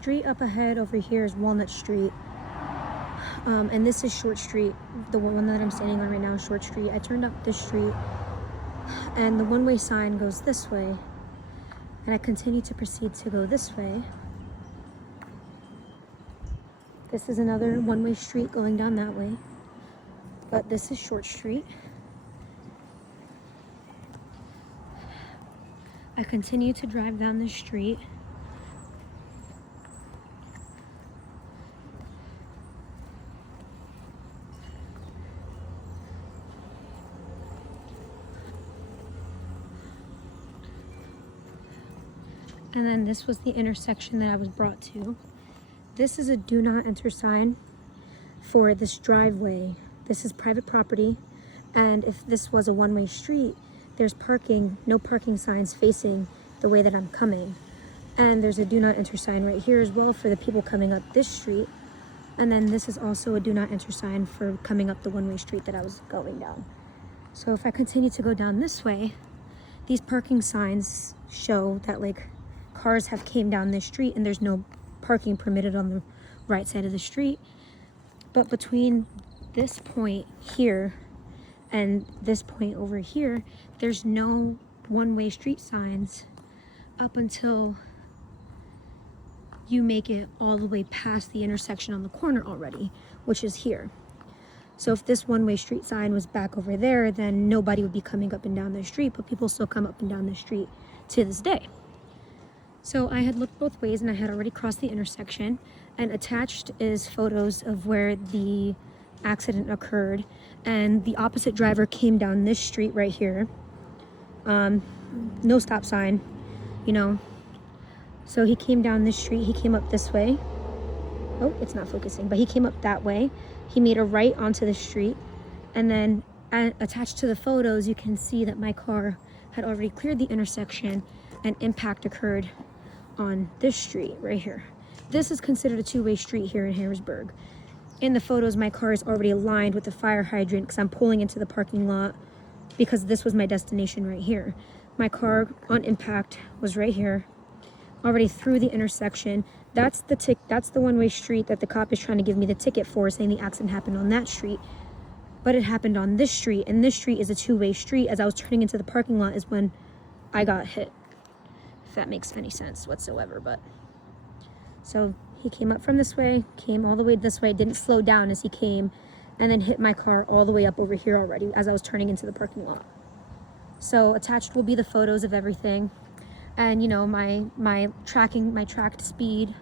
straight up ahead over here is Walnut Street. And this is Short Street. The one that I'm standing on right now is Short Street. I turned up this street and the one-way sign goes this way. And I continue to proceed to go this way. This is another one-way street going down that way. But this is Short Street. I continue to drive down the street. And then this was the intersection that I was brought to. This is a do not enter sign for this driveway. This is private property. And if this was a one-way street, there's parking, no parking signs facing the way that I'm coming. And there's a do not enter sign right here as well for the people coming up this street. And then this is also a do not enter sign for coming up the one-way street that I was going down. So if I continue to go down this way, these parking signs show that like cars have came down this street and there's no parking permitted on the right side of the street. But between this point here and this point over here, there's no one-way street signs up until you make it all the way past the intersection on the corner already, which is here. So if this one-way street sign was back over there, then nobody would be coming up and down the street, but people still come up and down the street to this day. So I had looked both ways and I had already crossed the intersection, and attached is photos of where the accident occurred, and the opposite driver came down this street right here. No stop sign, you know. So he came down this street, he came up this way. Oh, it's not focusing, but he came up that way. He made a right onto the street, and then attached to the photos, you can see that my car had already cleared the intersection and impact occurred on this street right here. This is considered a two-way street here in Harrisburg. In the photos, my car is already aligned with the fire hydrant because I'm pulling into the parking lot because this was my destination right here. My car on impact was right here, already through the intersection. That's the one-way street that the cop is trying to give me the ticket for, saying the accident happened on that street. But it happened on this street, and this street is a two-way street. As I was turning into the parking lot is when I got hit, if that makes any sense whatsoever. But so he came up from this way, came all the way this way, didn't slow down as he came, and then hit my car all the way up over here already as I was turning into the parking lot. So attached will be the photos of everything, and you know, my tracked speed